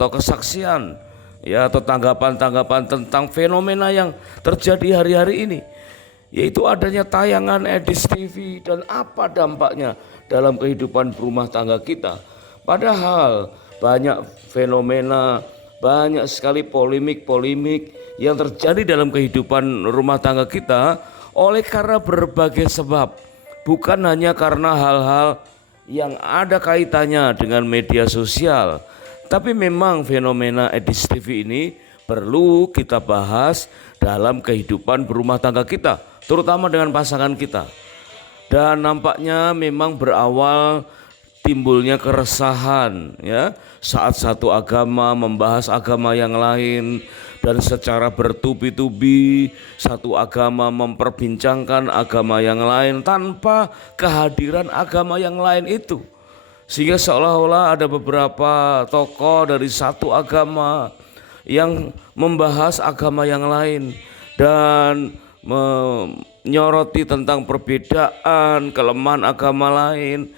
atau kesaksian ya, atau tanggapan-tanggapan tentang fenomena yang terjadi hari-hari ini, yaitu adanya tayangan Edis TV dan apa dampaknya dalam kehidupan berumah tangga kita. Padahal banyak fenomena, banyak sekali polemik-polemik yang terjadi dalam kehidupan rumah tangga kita oleh karena berbagai sebab, bukan hanya karena hal-hal yang ada kaitannya dengan media sosial. Tapi memang fenomena Edis TV ini perlu kita bahas dalam kehidupan berumah tangga kita, terutama dengan pasangan kita. Dan nampaknya memang berawal timbulnya keresahan ya, saat satu agama membahas agama yang lain, dan secara bertubi-tubi satu agama memperbincangkan agama yang lain tanpa kehadiran agama yang lain itu. Sehingga seolah-olah ada beberapa tokoh dari satu agama yang membahas agama yang lain dan menyoroti tentang perbedaan, kelemahan agama lain.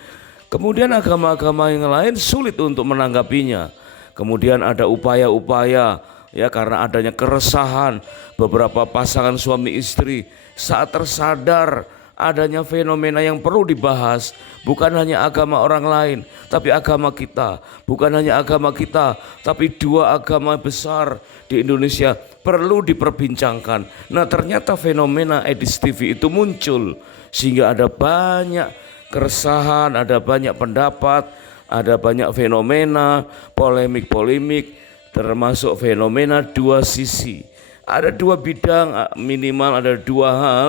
Kemudian agama-agama yang lain sulit untuk menanggapinya. Kemudian ada upaya-upaya ya, karena adanya keresahan beberapa pasangan suami istri saat tersadar adanya fenomena yang perlu dibahas, bukan hanya agama orang lain tapi agama kita, bukan hanya agama kita tapi dua agama besar di Indonesia perlu diperbincangkan. Nah, ternyata fenomena Edis TV itu muncul sehingga ada banyak keresahan, ada banyak pendapat, ada banyak fenomena, polemik-polemik, termasuk fenomena dua sisi. Ada dua bidang, minimal ada dua hal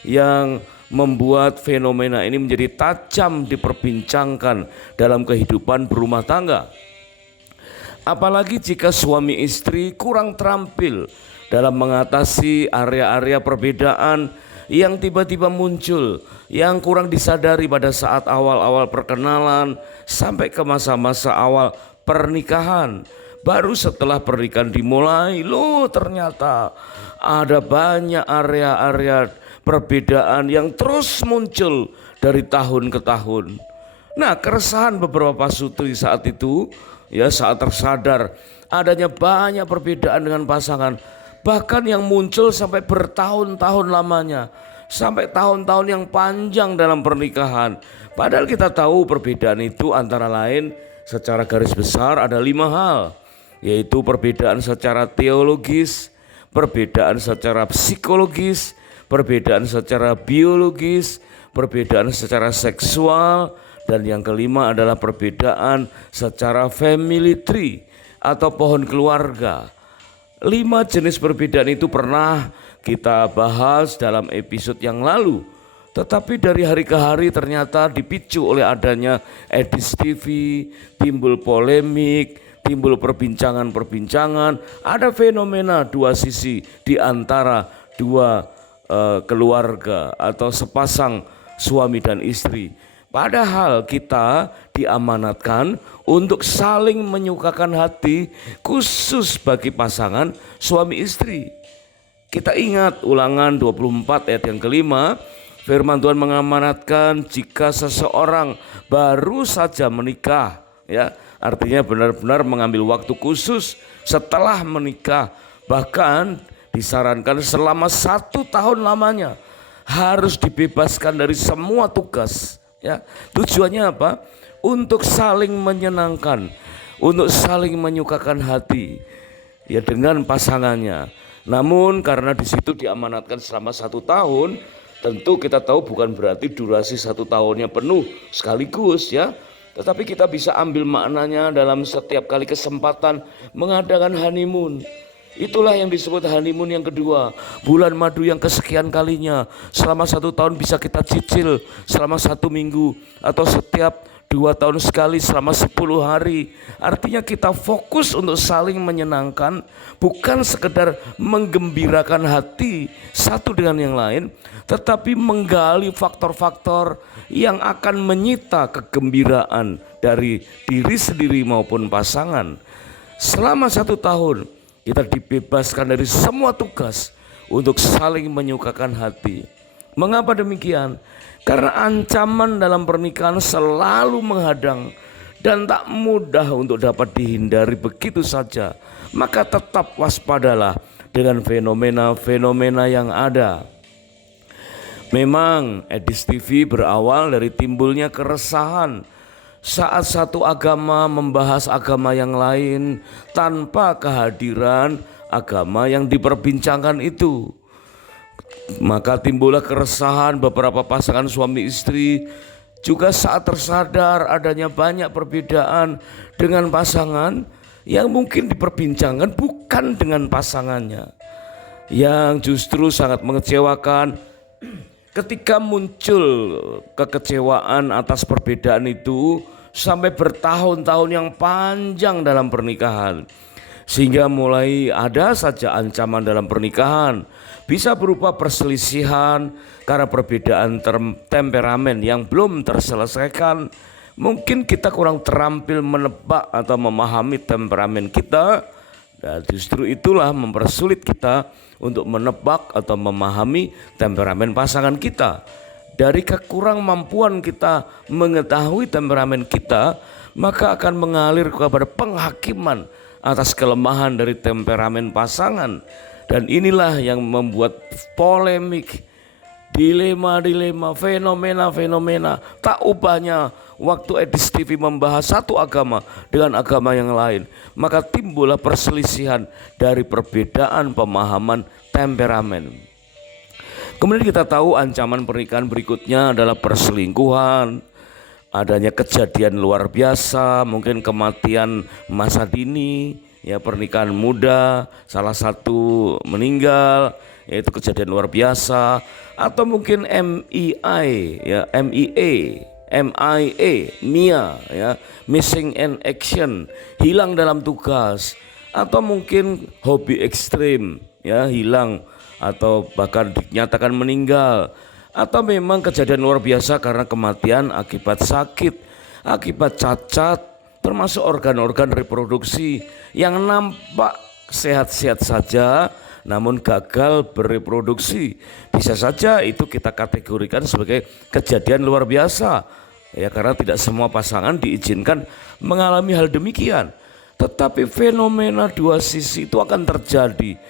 yang membuat fenomena ini menjadi tajam diperbincangkan dalam kehidupan berumah tangga. Apalagi jika suami istri kurang terampil dalam mengatasi area-area perbedaan yang tiba-tiba muncul, yang kurang disadari pada saat awal-awal perkenalan sampai ke masa-masa awal pernikahan. Baru setelah pernikahan dimulai, loh ternyata ada banyak area-area perbedaan yang terus muncul dari tahun ke tahun. Nah, keresahan beberapa pasutri saat itu ya, saat tersadar adanya banyak perbedaan dengan pasangan, bahkan yang muncul sampai bertahun-tahun lamanya, sampai tahun-tahun yang panjang dalam pernikahan. Padahal kita tahu perbedaan itu antara lain secara garis besar ada 5 hal, yaitu perbedaan secara teologis, perbedaan secara psikologis, perbedaan secara biologis, perbedaan secara seksual, dan yang kelima adalah perbedaan secara family tree atau pohon keluarga. 5 jenis perbedaan itu pernah kita bahas dalam episode yang lalu. Tetapi dari hari ke hari ternyata dipicu oleh adanya Edis TV, timbul polemik, timbul perbincangan-perbincangan, ada fenomena dua sisi di antara dua keluarga atau sepasang suami dan istri. Padahal kita diamanatkan untuk saling menyukakan hati, khusus bagi pasangan suami istri. Kita ingat Ulangan 24 ayat yang kelima, firman Tuhan mengamanatkan jika seseorang baru saja menikah, ya, artinya benar-benar mengambil waktu khusus setelah menikah, bahkan disarankan selama 1 tahun lamanya harus dibebaskan dari semua tugas. Ya, tujuannya apa? Untuk saling menyenangkan, untuk saling menyukakan hati, ya, dengan pasangannya. Namun karena di situ diamanatkan selama 1 tahun, tentu kita tahu bukan berarti durasi 1 tahunnya penuh sekaligus ya. Tetapi kita bisa ambil maknanya dalam setiap kali kesempatan mengadakan honeymoon. Itulah yang disebut honeymoon yang kedua, bulan madu yang kesekian kalinya. Selama 1 tahun bisa kita cicil selama 1 minggu, atau setiap 2 tahun sekali selama 10 hari. Artinya kita fokus untuk saling menyenangkan, bukan sekedar menggembirakan hati satu dengan yang lain, tetapi menggali faktor-faktor yang akan menyita kegembiraan dari diri sendiri maupun pasangan. Selama 1 tahun kita dibebaskan dari semua tugas untuk saling menyukakan hati. Mengapa demikian? Karena ancaman dalam pernikahan selalu menghadang dan tak mudah untuk dapat dihindari begitu saja. Maka tetap waspadalah dengan fenomena-fenomena yang ada. Memang Edis TV berawal dari timbulnya keresahan saat satu agama membahas agama yang lain tanpa kehadiran agama yang diperbincangkan itu. Maka timbullah keresahan beberapa pasangan suami istri juga saat tersadar adanya banyak perbedaan dengan pasangan yang mungkin diperbincangkan bukan dengan pasangannya, yang justru sangat mengecewakan ketika muncul kekecewaan atas perbedaan itu sampai bertahun-tahun yang panjang dalam pernikahan. Sehingga mulai ada saja ancaman dalam pernikahan, bisa berupa perselisihan karena perbedaan temperamen yang belum terselesaikan. Mungkin kita kurang terampil menebak atau memahami temperamen kita, dan justru itulah mempersulit kita untuk menebak atau memahami temperamen pasangan kita. Dari kekurangmampuan kita mengetahui temperamen kita, maka akan mengalir kepada penghakiman atas kelemahan dari temperamen pasangan. Dan inilah yang membuat polemik, dilema-dilema, fenomena-fenomena. Tak ubahnya waktu Edis TV membahas satu agama dengan agama yang lain, maka timbullah perselisihan dari perbedaan pemahaman temperamen. Kemudian kita tahu ancaman pernikahan berikutnya adalah perselingkuhan, adanya kejadian luar biasa, mungkin kematian masa dini, ya pernikahan muda, salah satu meninggal, yaitu kejadian luar biasa, atau mungkin MIA, ya MIA, ya missing in action, hilang dalam tugas, atau mungkin hobi ekstrim, ya hilang atau bahkan dinyatakan meninggal, atau memang kejadian luar biasa karena kematian akibat sakit, akibat cacat, termasuk organ-organ reproduksi yang nampak sehat-sehat saja namun gagal bereproduksi. Bisa saja itu kita kategorikan sebagai kejadian luar biasa, ya karena tidak semua pasangan diizinkan mengalami hal demikian. Tetapi fenomena dua sisi itu akan terjadi.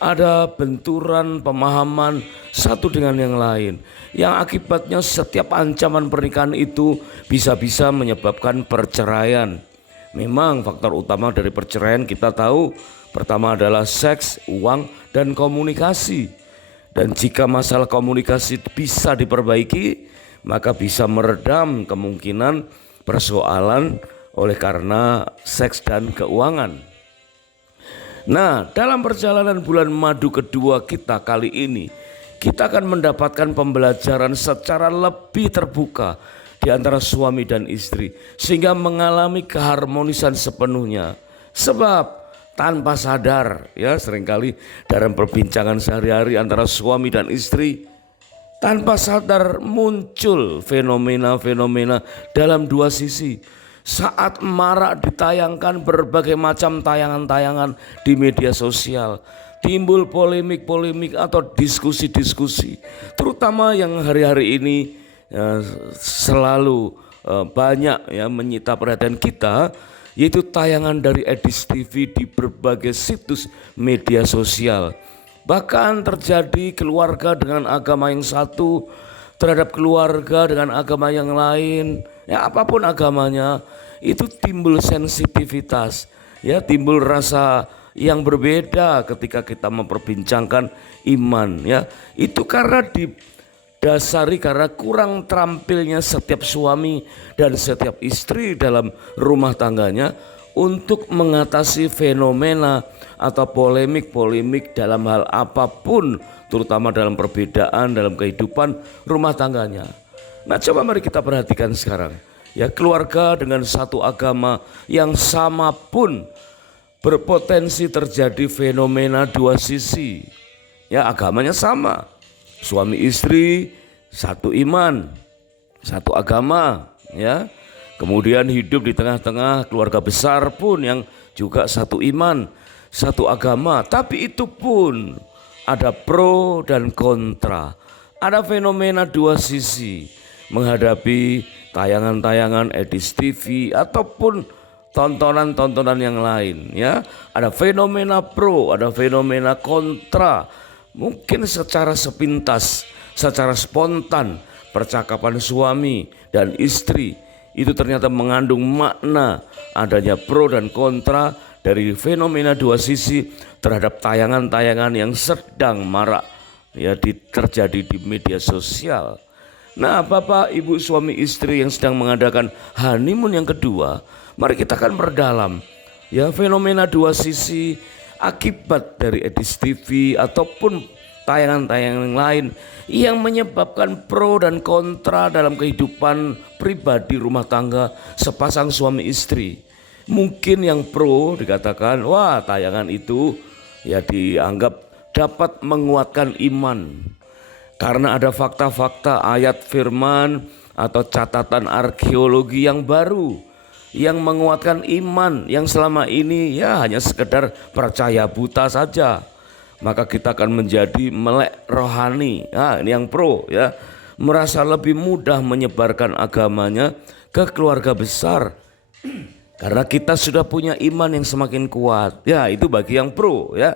Ada benturan pemahaman satu dengan yang lain, yang akibatnya setiap ancaman pernikahan itu bisa-bisa menyebabkan perceraian. Memang faktor utama dari perceraian kita tahu, pertama adalah seks, uang, dan komunikasi. Dan jika masalah komunikasi bisa diperbaiki, maka bisa meredam kemungkinan persoalan oleh karena seks dan keuangan. Nah, dalam perjalanan bulan madu kedua kita kali ini, kita akan mendapatkan pembelajaran secara lebih terbuka di antara suami dan istri, sehingga mengalami keharmonisan sepenuhnya. Sebab tanpa sadar, ya seringkali dalam perbincangan sehari-hari antara suami dan istri, tanpa sadar muncul fenomena-fenomena dalam dua sisi. Saat marak ditayangkan berbagai macam tayangan-tayangan di media sosial, timbul polemik-polemik atau diskusi-diskusi, terutama yang hari-hari ini selalu banyak ya menyita perhatian kita, yaitu tayangan dari Edis TV di berbagai situs media sosial. Bahkan terjadi keluarga dengan agama yang satu terhadap keluarga dengan agama yang lain, ya apapun agamanya, itu timbul sensitivitas, ya timbul rasa yang berbeda ketika kita memperbincangkan iman, ya itu karena didasari karena kurang terampilnya setiap suami dan setiap istri dalam rumah tangganya untuk mengatasi fenomena atau polemik-polemik dalam hal apapun, terutama dalam perbedaan dalam kehidupan rumah tangganya. Nah, coba mari kita perhatikan sekarang, ya keluarga dengan satu agama yang sama pun berpotensi terjadi fenomena dua sisi. Ya agamanya sama, suami istri satu iman, satu agama, ya. Kemudian hidup di tengah-tengah keluarga besar pun yang juga satu iman, satu agama. Tapi itu pun ada pro dan kontra. Ada fenomena dua sisi menghadapi tayangan-tayangan Edis TV ataupun tontonan-tontonan yang lain ya. Ada fenomena pro, ada fenomena kontra. Mungkin secara sepintas, secara spontan percakapan suami dan istri itu ternyata mengandung makna adanya pro dan kontra dari fenomena dua sisi terhadap tayangan-tayangan yang sedang marak ya terjadi di media sosial. Nah, Bapak, Ibu, suami istri yang sedang mengadakan honeymoon yang kedua, mari kita akan berdalam ya fenomena dua sisi akibat dari Edis TV ataupun tayangan-tayangan yang lain yang menyebabkan pro dan kontra dalam kehidupan pribadi rumah tangga sepasang suami istri. Mungkin yang pro dikatakan, wah tayangan itu ya dianggap dapat menguatkan iman. Karena ada fakta-fakta ayat firman atau catatan arkeologi yang baru yang menguatkan iman yang selama ini ya hanya sekedar percaya buta saja. Maka kita akan menjadi melek rohani. Nah, ini yang pro ya. Merasa lebih mudah menyebarkan agamanya ke keluarga besar. Karena kita sudah punya iman yang semakin kuat. Ya, itu bagi yang pro ya.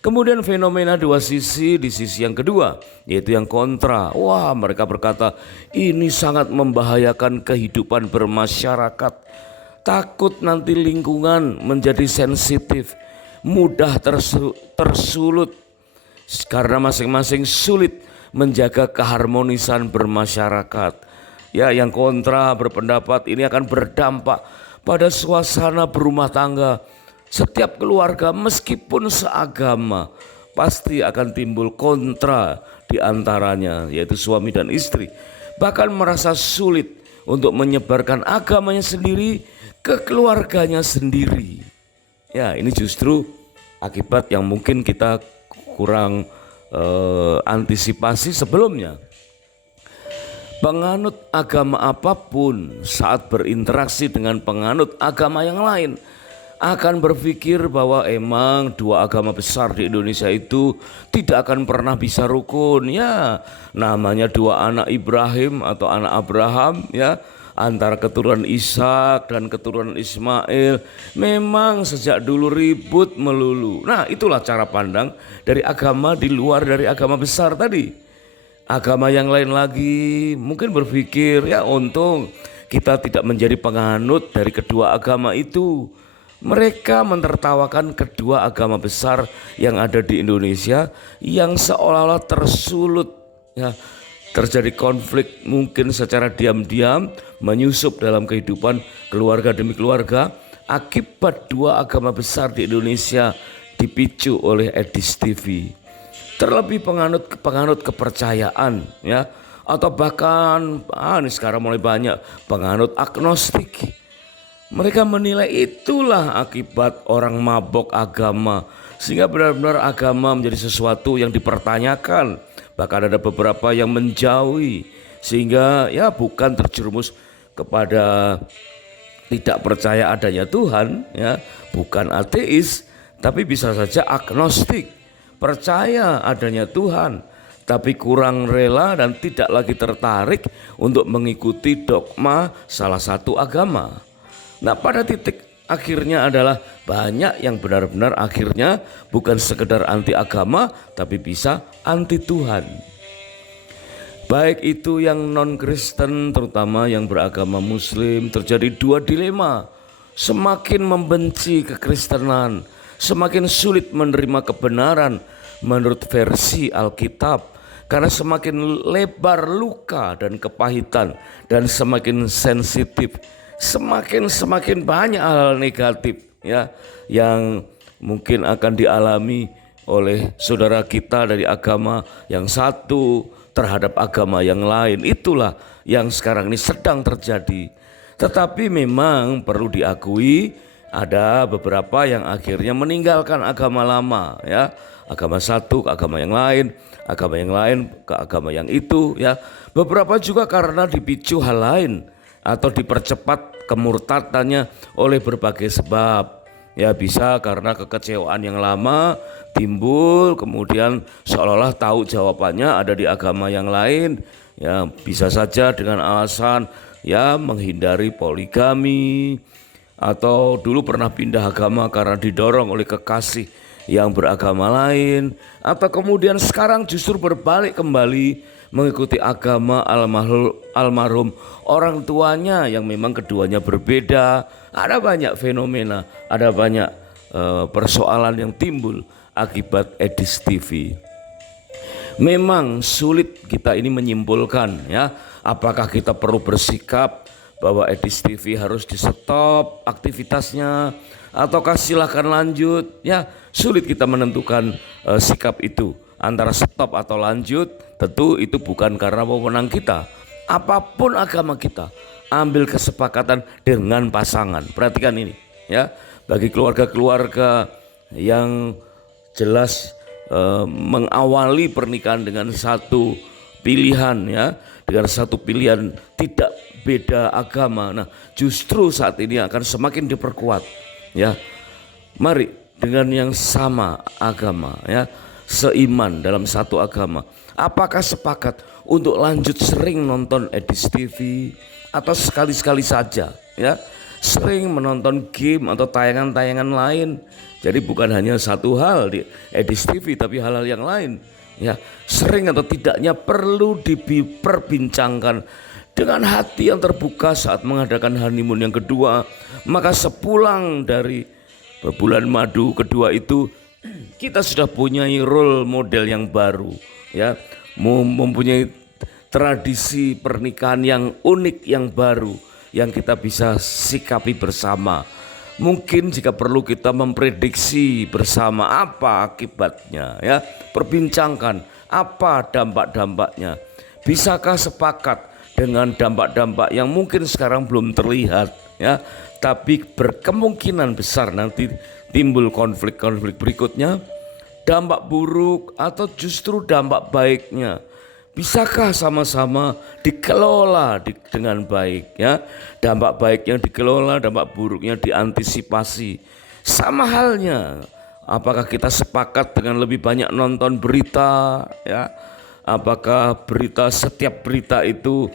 Kemudian fenomena dua sisi di sisi yang kedua, yaitu yang kontra. Wah, mereka berkata ini sangat membahayakan kehidupan bermasyarakat. Takut nanti lingkungan menjadi sensitif, mudah tersulut karena masing-masing sulit menjaga keharmonisan bermasyarakat. Ya, yang kontra berpendapat ini akan berdampak pada suasana berumah tangga. Setiap keluarga meskipun seagama pasti akan timbul kontra di antaranya, yaitu suami dan istri. Bahkan merasa sulit untuk menyebarkan agamanya sendiri ke keluarganya sendiri. Ya, ini justru akibat yang mungkin kita kurang antisipasi sebelumnya. Penganut agama apapun saat berinteraksi dengan penganut agama yang lain akan berpikir bahwa emang dua agama besar di Indonesia itu tidak akan pernah bisa rukun. Ya, namanya dua anak Ibrahim atau anak Abraham ya, antara keturunan Ishak dan keturunan Ismail memang sejak dulu ribut melulu. Nah, itulah cara pandang dari agama di luar dari agama besar tadi. Agama yang lain lagi mungkin berpikir ya untung kita tidak menjadi penganut dari kedua agama itu. Mereka menertawakan kedua agama besar yang ada di Indonesia yang seolah-olah tersulut ya, terjadi konflik mungkin secara diam-diam menyusup dalam kehidupan keluarga demi keluarga akibat dua agama besar di Indonesia dipicu oleh Edis TV. Terlebih penganut kepercayaan ya, atau bahkan ini sekarang mulai banyak penganut agnostik. Mereka menilai itulah akibat orang mabok agama, sehingga benar-benar agama menjadi sesuatu yang dipertanyakan. Bahkan ada beberapa yang menjauhi, sehingga ya bukan terjerumus kepada tidak percaya adanya Tuhan ya, bukan ateis, tapi bisa saja agnostik, percaya adanya Tuhan tapi kurang rela dan tidak lagi tertarik untuk mengikuti dogma salah satu agama. Nah, pada titik akhirnya adalah banyak yang benar-benar akhirnya bukan sekedar anti agama tapi bisa anti Tuhan. Baik itu yang non-Kristen terutama yang beragama Muslim, terjadi dua dilema. Semakin membenci kekristenan, semakin sulit menerima kebenaran menurut versi Alkitab. Karena semakin lebar luka dan kepahitan dan semakin sensitif, semakin banyak hal negatif ya yang mungkin akan dialami oleh saudara kita dari agama yang satu terhadap agama yang lain. Itulah yang sekarang ini sedang terjadi. Tetapi memang perlu diakui ada beberapa yang akhirnya meninggalkan agama lama ya, agama satu ke agama yang lain ke agama yang itu ya. Beberapa juga karena dipicu hal lain atau dipercepat kemurtadannya oleh berbagai sebab. Ya, bisa karena kekecewaan yang lama timbul, kemudian seolah-olah tahu jawabannya ada di agama yang lain. Ya, bisa saja dengan alasan ya menghindari poligami, atau dulu pernah pindah agama karena didorong oleh kekasih yang beragama lain, atau kemudian sekarang justru berbalik kembali mengikuti agama almarhum orang tuanya yang memang keduanya berbeda. Ada banyak fenomena, ada banyak persoalan yang timbul akibat Edis TV. Memang sulit kita ini menyimpulkan, ya, apakah kita perlu bersikap bahwa Edis TV harus di stop aktivitasnya ataukah silahkan lanjut. Ya, sulit kita menentukan sikap itu antara stop atau lanjut. Tentu itu bukan karena wewenang kita. Apapun agama kita, ambil kesepakatan dengan pasangan. Perhatikan ini, ya, bagi keluarga-keluarga yang jelas mengawali pernikahan dengan satu pilihan, ya, dengan satu pilihan tidak beda agama. Nah, justru saat ini akan semakin diperkuat, ya. Mari dengan yang sama agama, ya, seiman dalam satu agama. Apakah sepakat untuk lanjut sering nonton Edis TV atau sekali-sekali saja, ya, sering menonton game atau tayangan-tayangan lain. Jadi bukan hanya satu hal di Edis TV tapi hal-hal yang lain, ya, sering atau tidaknya perlu diperbincangkan dengan hati yang terbuka saat mengadakan honeymoon yang kedua. Maka sepulang dari bulan madu kedua itu, kita sudah punya role model yang baru, ya, mempunyai tradisi pernikahan yang unik yang baru yang kita bisa sikapi bersama. Mungkin jika perlu kita memprediksi bersama apa akibatnya, ya, perbincangkan apa dampak-dampaknya. Bisakah sepakat dengan dampak-dampak yang mungkin sekarang belum terlihat, ya, tapi berkemungkinan besar nanti timbul konflik-konflik berikutnya, dampak buruk atau justru dampak baiknya. Bisakah sama-sama dikelola dengan baik, ya? Dampak baiknya dikelola, dampak buruknya diantisipasi. Sama halnya, apakah kita sepakat dengan lebih banyak nonton berita, ya? Apakah setiap berita itu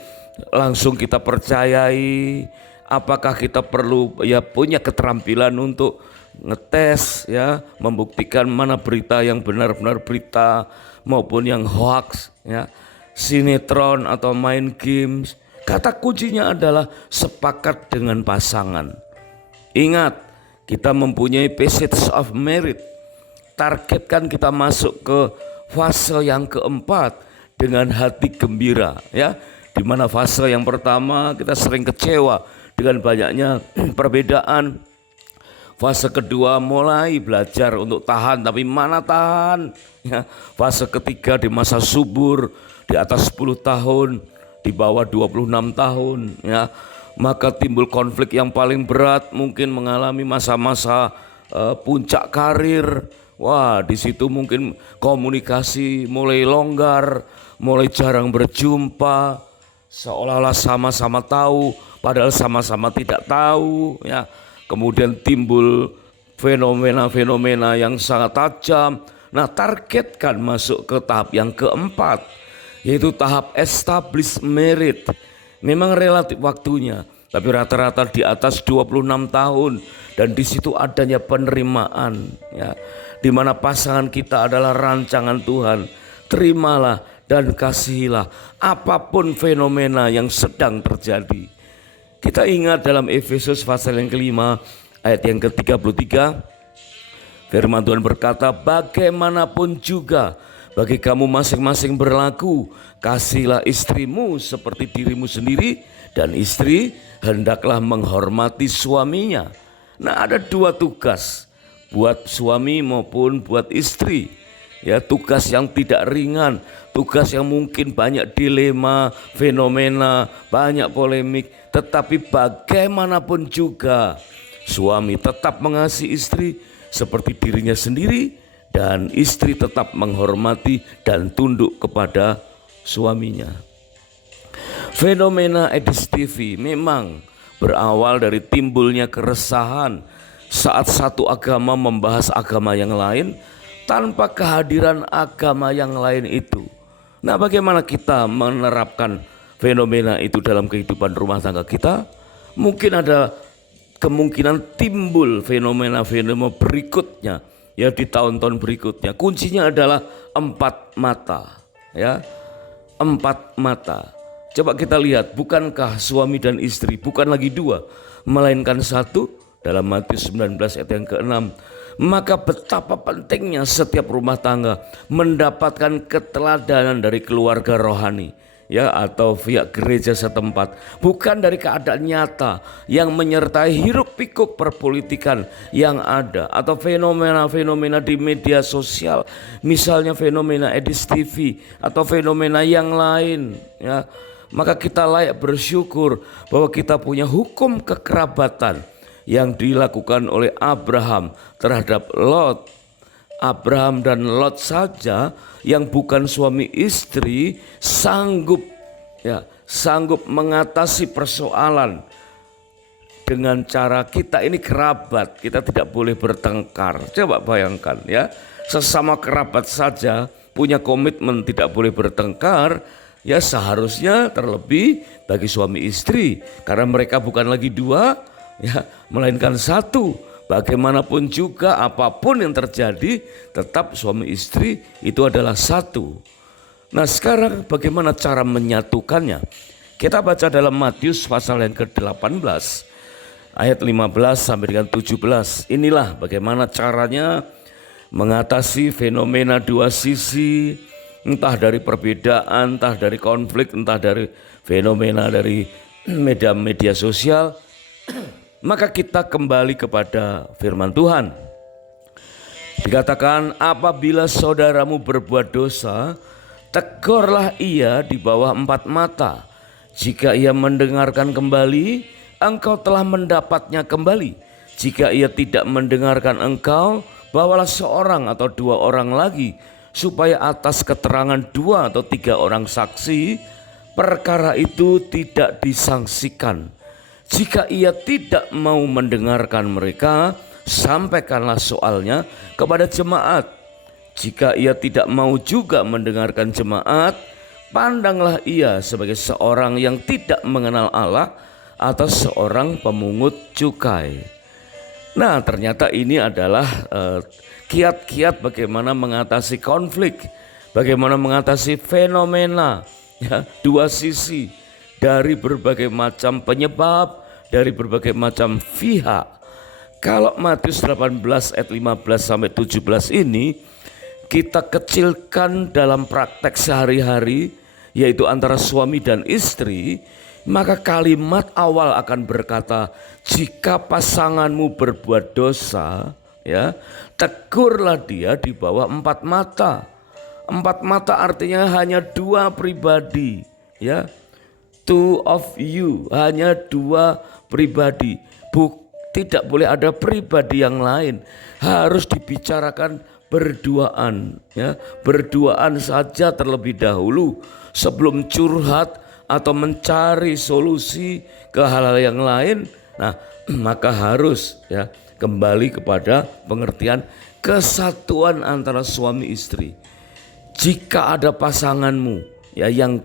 langsung kita percayai? Apakah kita perlu, ya, punya keterampilan untuk ngetes, ya, membuktikan mana berita yang benar-benar berita maupun yang hoax, ya, sinetron atau main games. Kata kuncinya adalah sepakat dengan pasangan. Ingat, kita mempunyai passage of merit. Targetkan kita masuk ke fase yang keempat dengan hati gembira, ya. Di mana fase yang pertama kita sering kecewa dengan banyaknya perbedaan. Fase kedua mulai belajar untuk tahan, tapi mana tahan, ya. Fase ketiga di masa subur, di atas 10 tahun, di bawah 26 tahun, ya. Maka timbul konflik yang paling berat, mungkin mengalami masa-masa puncak karir. Wah, di situ mungkin komunikasi mulai longgar, mulai jarang berjumpa, seolah-olah sama-sama tahu padahal sama-sama tidak tahu, ya. Kemudian timbul fenomena-fenomena yang sangat tajam. Nah, targetkan masuk ke tahap yang keempat, yaitu tahap established merit. Memang relatif waktunya, tapi rata-rata di atas 26 tahun. Dan di situ adanya penerimaan, ya, di mana pasangan kita adalah rancangan Tuhan. Terimalah dan kasihilah apapun fenomena yang sedang terjadi. Kita ingat dalam Efesus pasal yang kelima ayat yang ke-33, firman Tuhan berkata, bagaimanapun juga bagi kamu masing-masing berlaku, kasihilah istrimu seperti dirimu sendiri, dan istri hendaklah menghormati suaminya. Nah, ada dua tugas buat suami maupun buat istri, ya, tugas yang tidak ringan, tugas yang mungkin banyak dilema, fenomena, banyak polemik. Tetapi bagaimanapun juga suami tetap mengasihi istri seperti dirinya sendiri, dan istri tetap menghormati dan tunduk kepada suaminya. Fenomena Edis TV memang berawal dari timbulnya keresahan saat satu agama membahas agama yang lain tanpa kehadiran agama yang lain itu. Nah, bagaimana kita menerapkan fenomena itu dalam kehidupan rumah tangga kita, mungkin ada kemungkinan timbul fenomena-fenomena berikutnya ya di tahun-tahun berikutnya. Kuncinya adalah 4 mata ya. 4 mata. Coba kita lihat, bukankah suami dan istri bukan lagi 2 melainkan 1 dalam Matius 19 ayat yang ke-6. Maka betapa pentingnya setiap rumah tangga mendapatkan keteladanan dari keluarga rohani ya, atau pihak gereja setempat, bukan dari keadaan nyata yang menyertai hiruk pikuk perpolitikan yang ada atau fenomena-fenomena di media sosial, misalnya fenomena Edis TV atau fenomena yang lain ya. Maka kita layak bersyukur bahwa kita punya hukum kekerabatan yang dilakukan oleh Abraham terhadap Lot. Abraham dan Lot saja yang bukan suami istri sanggup mengatasi persoalan dengan cara kita ini kerabat, kita tidak boleh bertengkar. Coba bayangkan ya, sesama kerabat saja punya komitmen tidak boleh bertengkar. Ya seharusnya terlebih bagi suami istri, karena mereka bukan lagi 2 ya, melainkan 1. Bagaimanapun juga apapun yang terjadi, tetap suami istri itu adalah 1. Nah sekarang bagaimana cara menyatukannya? Kita baca dalam Matius pasal yang ke-18 ayat 15 sampai dengan 17. Inilah bagaimana caranya mengatasi fenomena 2 sisi, entah dari perbedaan, entah dari konflik, entah dari fenomena dari media sosial. Maka kita kembali kepada firman Tuhan. Dikatakan, apabila saudaramu berbuat dosa, tegurlah ia di bawah 4 mata. Jika ia mendengarkan kembali, engkau telah mendapatnya kembali. Jika ia tidak mendengarkan engkau, bawalah 1 atau 2 orang lagi, supaya atas keterangan 2 atau 3 orang saksi, perkara itu tidak disangsikan. Jika ia tidak mau mendengarkan mereka, sampaikanlah soalnya kepada jemaat. Jika ia tidak mau juga mendengarkan jemaat, pandanglah ia sebagai seorang yang tidak mengenal Allah atau seorang pemungut cukai. Nah ternyata ini adalah kiat-kiat bagaimana mengatasi konflik, bagaimana mengatasi fenomena ya, 2 sisi dari berbagai macam penyebab, dari berbagai macam pihak. Kalau Matius 18 ayat 15 sampai 17 ini kita kecilkan dalam praktek sehari-hari, yaitu antara suami dan istri, maka kalimat awal akan berkata, jika pasanganmu berbuat dosa, ya, tegurlah dia di bawah 4 mata. 4 mata artinya hanya 2 pribadi, ya. 2 of you, hanya 2 pribadi. Tidak boleh ada pribadi yang lain. Harus dibicarakan berduaan, ya. Berduaan saja terlebih dahulu sebelum curhat atau mencari solusi ke hal-hal yang lain. Nah, maka harus ya kembali kepada pengertian kesatuan antara suami istri. Jika ada pasanganmu ya yang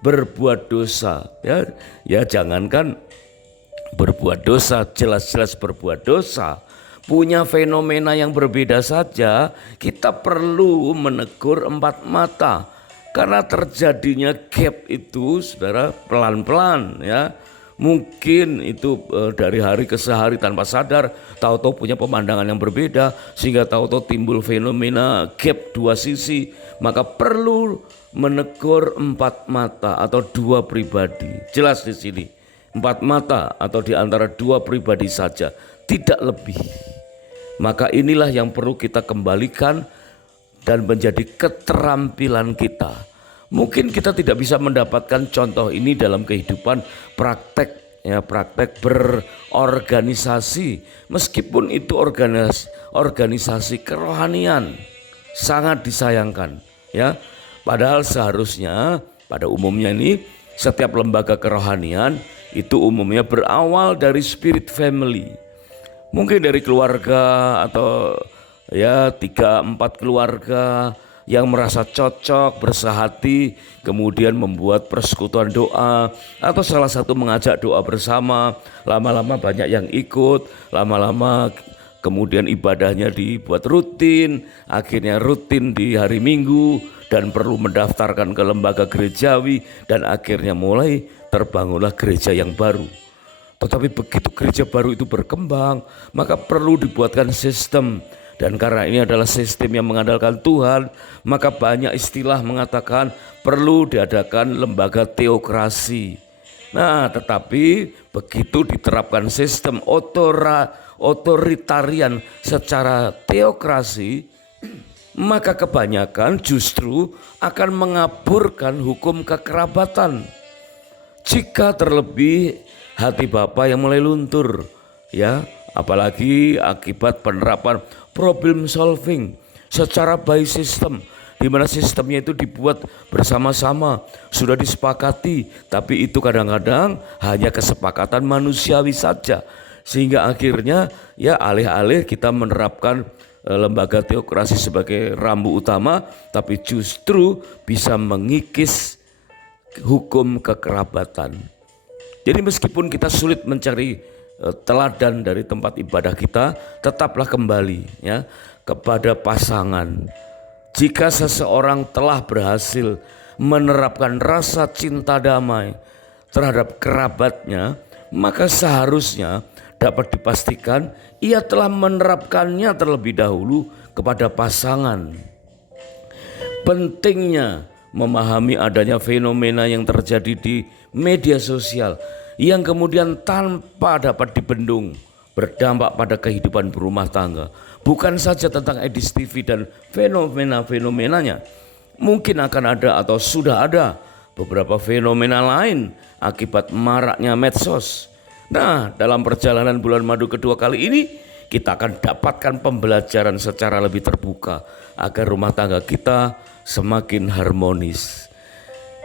berbuat dosa, ya jangankan berbuat dosa, jelas-jelas berbuat dosa, punya fenomena yang berbeda saja, kita perlu menegur 4 mata. Karena terjadinya gap itu saudara pelan-pelan ya. Mungkin itu dari hari ke hari tanpa sadar, tahu-tahu punya pemandangan yang berbeda, sehingga tahu-tahu timbul fenomena gap 2 sisi. Maka perlu menegur 4 mata atau 2 pribadi. Jelas di sini 4 mata atau di antara 2 pribadi saja, tidak lebih. Maka inilah yang perlu kita kembalikan dan menjadi keterampilan kita. Mungkin kita tidak bisa mendapatkan contoh ini dalam kehidupan praktek ya, praktek berorganisasi, meskipun itu organisasi kerohanian, sangat disayangkan ya. Padahal seharusnya pada umumnya ini setiap lembaga kerohanian itu umumnya berawal dari spirit family. Mungkin dari keluarga atau ya 3-4 keluarga yang merasa cocok, bersahati, kemudian membuat persekutuan doa, atau salah satu mengajak doa bersama, lama-lama banyak yang ikut, lama-lama kemudian ibadahnya dibuat rutin, akhirnya rutin di hari Minggu, dan perlu mendaftarkan ke lembaga gerejawi, dan akhirnya mulai terbangunlah gereja yang baru. Tetapi begitu gereja baru itu berkembang, maka perlu dibuatkan sistem. Dan karena ini adalah sistem yang mengandalkan Tuhan, maka banyak istilah mengatakan perlu diadakan lembaga teokrasi. Nah, tetapi begitu diterapkan sistem otoritarian secara teokrasi, maka kebanyakan justru akan mengaburkan hukum kekerabatan. Jika terlebih hati Bapa yang mulai luntur, ya, apalagi akibat penerapan problem solving secara by system, di mana sistemnya itu dibuat bersama-sama, sudah disepakati, tapi itu kadang-kadang hanya kesepakatan manusiawi saja, sehingga akhirnya ya alih-alih kita menerapkan lembaga teokrasi sebagai rambu utama, tapi justru bisa mengikis hukum kekerabatan. Jadi meskipun kita sulit mencari teladan dari tempat ibadah kita, tetaplah kembali ya kepada pasangan. Jika seseorang telah berhasil menerapkan rasa cinta damai terhadap kerabatnya, maka seharusnya dapat dipastikan ia telah menerapkannya terlebih dahulu kepada pasangan. Pentingnya memahami adanya fenomena yang terjadi di media sosial yang kemudian tanpa dapat dibendung berdampak pada kehidupan berumah tangga. Bukan saja tentang Edis TV dan fenomena-fenomenanya, mungkin akan ada atau sudah ada beberapa fenomena lain akibat maraknya medsos. Nah, dalam perjalanan bulan madu kedua kali ini, kita akan dapatkan pembelajaran secara lebih terbuka agar rumah tangga kita semakin harmonis.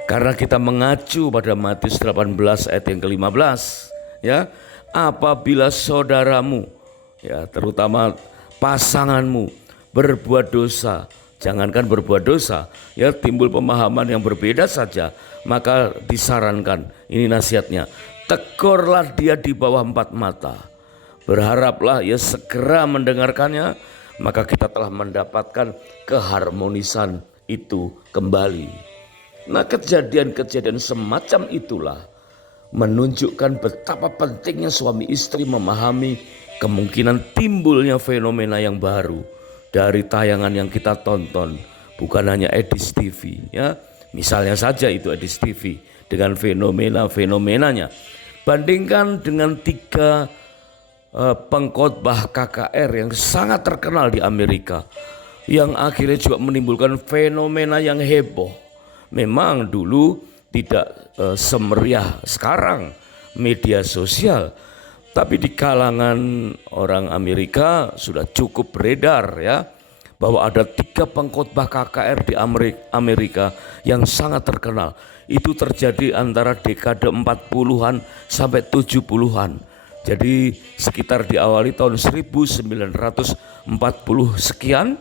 Karena kita mengacu pada Matius 18 ayat yang ke-15, ya, apabila saudaramu, ya, terutama pasanganmu berbuat dosa, jangankan berbuat dosa, ya, timbul pemahaman yang berbeda saja, maka disarankan, ini nasihatnya, tegurlah dia di bawah 4 mata. Berharaplah ia segera mendengarkannya, maka kita telah mendapatkan keharmonisan itu kembali. Nah, kejadian-kejadian semacam itulah menunjukkan betapa pentingnya suami istri memahami kemungkinan timbulnya fenomena yang baru dari tayangan yang kita tonton, bukan hanya Edis TV, ya. Misalnya saja itu Edis TV dengan fenomena-fenomenanya. Bandingkan dengan 3 pengkhotbah KKR yang sangat terkenal di Amerika, yang akhirnya juga menimbulkan fenomena yang heboh. Memang dulu tidak semeriah sekarang media sosial, tapi di kalangan orang Amerika sudah cukup beredar ya, bahwa ada 3 pengkhotbah KKR di Amerika yang sangat terkenal. Itu terjadi antara dekade 40-an sampai 70-an. Jadi sekitar diawali tahun 1940 sekian,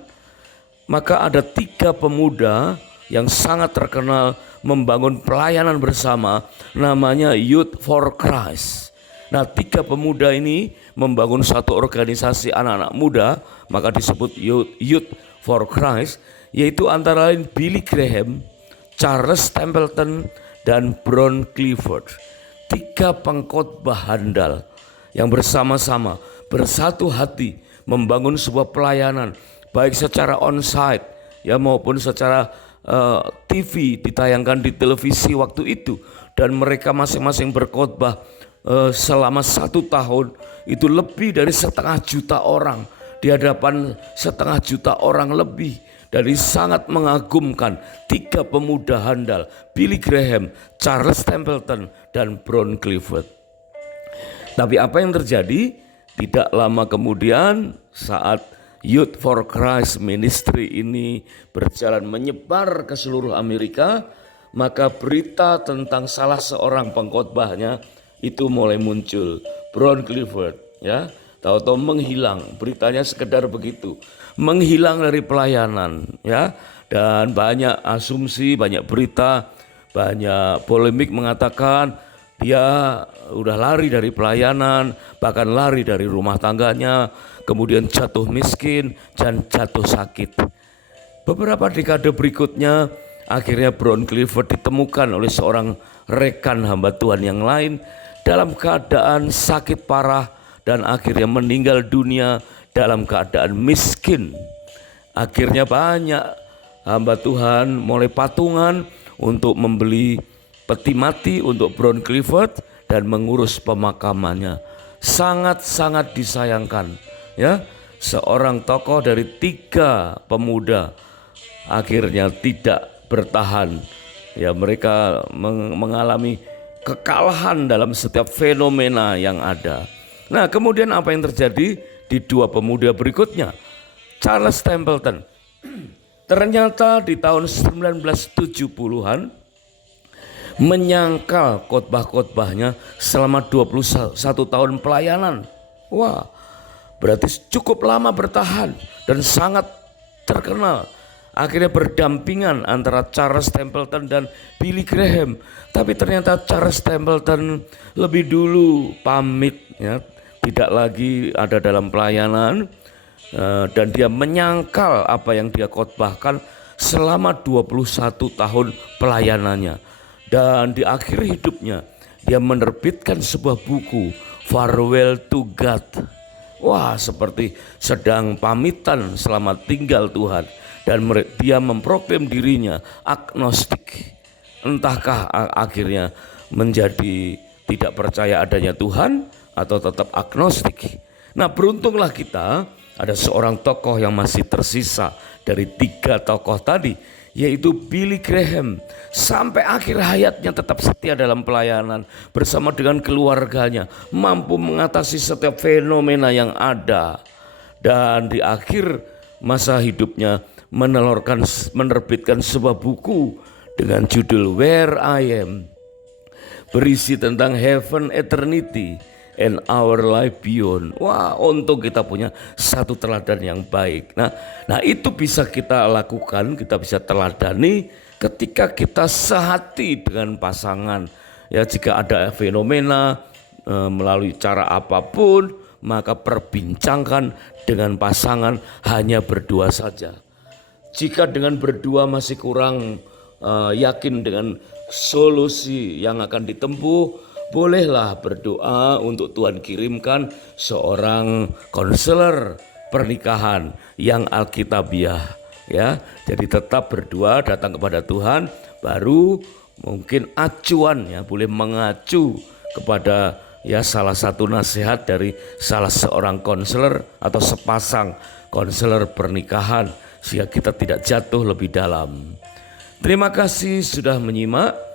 maka ada 3 pemuda yang sangat terkenal membangun pelayanan bersama, namanya Youth for Christ. Nah, 3 pemuda ini membangun satu organisasi anak-anak muda, maka disebut Youth for Christ, yaitu antara lain Billy Graham, Charles Templeton, dan Brown Clifford. 3 pengkhotbah handal yang bersama-sama bersatu hati membangun sebuah pelayanan, baik secara onsite ya maupun secara TV ditayangkan di televisi waktu itu, dan mereka masing-masing berkhotbah selama 1 tahun. Itu lebih dari 500 juta orang di hadapan 500 juta orang lebih. Dari sangat mengagumkan 3 pemuda handal, Billy Graham, Charles Templeton, dan Brown Clifford. Tapi apa yang terjadi? Tidak lama kemudian saat Youth for Christ Ministry ini berjalan menyebar ke seluruh Amerika, maka berita tentang salah seorang pengkhotbahnya itu mulai muncul, Brown Clifford, ya, tahu-tahu menghilang, beritanya sekedar begitu, menghilang dari pelayanan, ya, dan banyak asumsi, banyak berita, banyak polemik mengatakan dia udah lari dari pelayanan, bahkan lari dari rumah tangganya, kemudian jatuh miskin dan jatuh sakit. Beberapa dekade berikutnya, akhirnya Brown Clifford ditemukan oleh seorang rekan hamba Tuhan yang lain dalam keadaan sakit parah dan akhirnya meninggal dunia dalam keadaan miskin. Akhirnya banyak hamba Tuhan mulai patungan untuk membeli peti mati untuk Brown Clifford dan mengurus pemakamannya. Sangat-sangat disayangkan, ya, seorang tokoh dari 3 pemuda akhirnya tidak bertahan. Ya, mereka mengalami kekalahan dalam setiap fenomena yang ada. Nah, kemudian apa yang terjadi di 2 pemuda berikutnya? Charles Templeton. Ternyata di tahun 1970-an menyangkal khotbah-khotbahnya selama 21 tahun pelayanan. Wah, berarti cukup lama bertahan dan sangat terkenal. Akhirnya berdampingan antara Charles Templeton dan Billy Graham. Tapi ternyata Charles Templeton lebih dulu pamit, ya, tidak lagi ada dalam pelayanan, dan dia menyangkal apa yang dia khotbahkan selama 21 tahun pelayanannya. Dan di akhir hidupnya dia menerbitkan sebuah buku, Farewell to God. Wah, seperti sedang pamitan selamat tinggal Tuhan. Dan dia memproklaim dirinya agnostik. Entahkah akhirnya menjadi tidak percaya adanya Tuhan atau tetap agnostik. Nah, beruntunglah kita ada seorang tokoh yang masih tersisa dari 3 tokoh tadi, yaitu Billy Graham. Sampai akhir hayatnya tetap setia dalam pelayanan bersama dengan keluarganya, mampu mengatasi setiap fenomena yang ada. Dan di akhir masa hidupnya menerbitkan sebuah buku dengan judul Where I Am, berisi tentang heaven, eternity, and our life beyond. Wah, untung kita punya satu teladan yang baik. Nah itu bisa kita lakukan, kita bisa teladani ketika kita sehati dengan pasangan. Ya, jika ada fenomena melalui cara apapun, maka perbincangkan dengan pasangan hanya berdua saja. Jika dengan berdua masih kurang yakin dengan solusi yang akan ditempuh, bolehlah berdoa untuk Tuhan kirimkan seorang konselor pernikahan yang alkitabiah, ya. Jadi tetap berdua, datang kepada Tuhan, baru mungkin acuan, ya, boleh mengacu kepada, ya, salah satu nasihat dari salah seorang konselor atau sepasang konselor pernikahan, sehingga kita tidak jatuh lebih dalam. Terima kasih sudah menyimak.